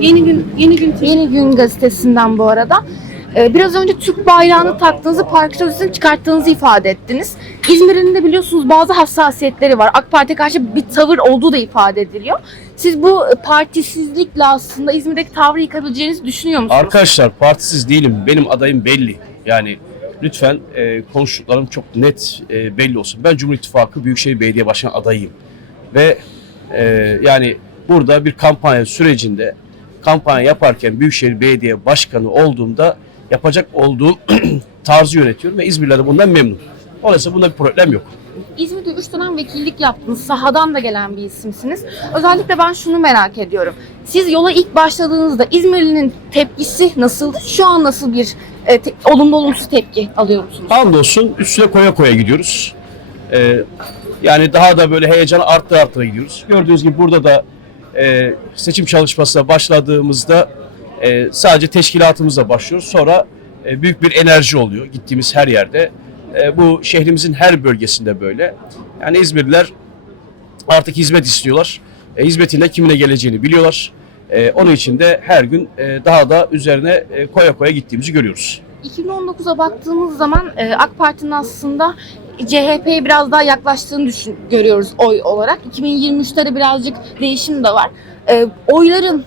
Yeni gün yeni gün Yeni Gün gazetesinden bu arada. Ee, Biraz önce Türk bayrağını taktığınızı, park sözünü çıkarttığınızı ifade ettiniz. İzmir'in de biliyorsunuz bazı hassasiyetleri var. AK Parti'ye karşı bir tavır olduğu da ifade ediliyor. Siz bu partisizlikle aslında İzmir'deki tavrı yıkabileceğinizi düşünüyor musunuz? Arkadaşlar partisiz değilim. Benim adayım belli. Yani lütfen e, konuştuklarım çok net e, belli olsun. Ben Cumhur İttifakı Büyükşehir Belediye Başkanı adayıyım. Ve e, yani burada bir kampanya sürecinde kampanya yaparken Büyükşehir Belediye Başkanı olduğumda yapacak olduğum tarzı yönetiyorum ve İzmirliler de bundan memnun. Dolayısıyla bunda bir problem yok. İzmir'de 3 dönem vekillik yaptınız. Sahadan da gelen bir isimsiniz. Özellikle ben şunu merak ediyorum. Siz yola ilk başladığınızda İzmirli'nin tepkisi nasıldı? Şu an nasıl bir e, te- olumlu olumsuz tepki alıyor musunuz? Hamdolsun üstüne koya koya gidiyoruz. Ee, yani daha da böyle heyecanı arttı arttıra gidiyoruz. Gördüğünüz gibi burada da e, seçim çalışmasına başladığımızda e, sadece teşkilatımızla başlıyoruz. Sonra e, büyük bir enerji oluyor gittiğimiz her yerde. E, bu şehrimizin her bölgesinde böyle. Yani İzmirliler artık hizmet istiyorlar. E, hizmetinde kimine geleceğini biliyorlar. Onun için de her gün daha da üzerine e, koya koya gittiğimizi görüyoruz. 2019'a baktığımız zaman e, AK Parti'nin aslında CHP'ye biraz daha yaklaştığını düşün, görüyoruz oy olarak. 2023'te de birazcık değişim de var. E, oyların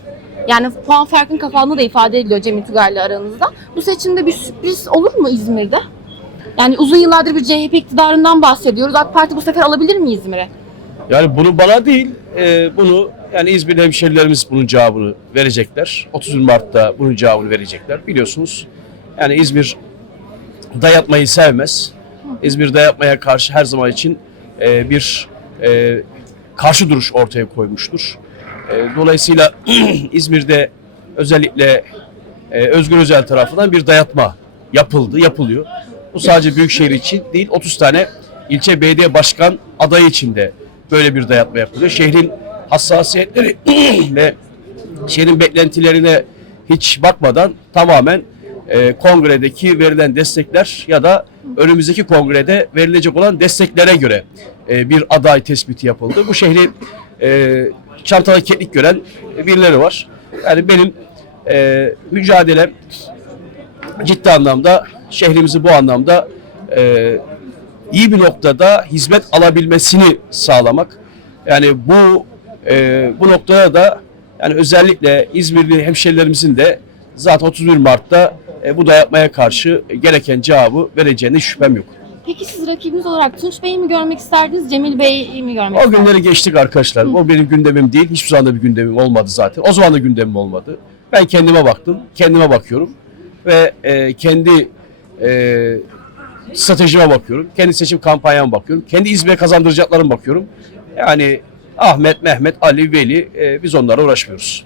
yani puan farkın kapandığı da ifade ediliyor Cem İtigar'la aranızda. Bu seçimde bir sürpriz olur mu İzmir'de? Yani uzun yıllardır bir CHP iktidarından bahsediyoruz. AK Parti bu sefer alabilir mi İzmir'e? Yani bunu bana değil, e, bunu yani İzmir hemşerilerimiz bunun cevabını verecekler. 30 Mart'ta bunun cevabını verecekler. Biliyorsunuz yani İzmir dayatmayı sevmez. İzmir dayatmaya karşı her zaman için e, bir e, karşı duruş ortaya koymuştur. E, dolayısıyla İzmir'de özellikle e, Özgür Özel tarafından bir dayatma yapıldı, yapılıyor. Bu sadece Büyükşehir için değil, 30 tane ilçe belediye başkan adayı için de böyle bir dayatma yapılıyor. Şehrin hassasiyetleri ve şehrin beklentilerine hiç bakmadan tamamen e, kongredeki verilen destekler ya da önümüzdeki kongrede verilecek olan desteklere göre e, bir aday tespiti yapıldı. Bu şehri e, çantada keklik gören birileri var. Yani benim e, mücadelem ciddi anlamda şehrimizi bu anlamda e, iyi bir noktada hizmet alabilmesini sağlamak. Yani bu e, bu noktada da yani özellikle İzmirli hemşerilerimizin de zaten 31 Mart'ta e, bu dayatmaya karşı gereken cevabı vereceğine şüphem yok. Peki siz rakibiniz olarak Tunç Bey'i mi görmek isterdiniz, Cemil Bey'i mi görmek O günleri geçtik arkadaşlar. O benim gündemim değil. Hiçbir zaman da bir gündemim olmadı zaten. O zaman da gündemim olmadı. Ben kendime baktım. Kendime bakıyorum. Ve e, kendi e, stratejime bakıyorum. Kendi seçim kampanyama bakıyorum. Kendi İzmir'e kazandıracaklarıma bakıyorum. Yani Ahmet, Mehmet, Ali, Veli e, biz onlara uğraşmıyoruz.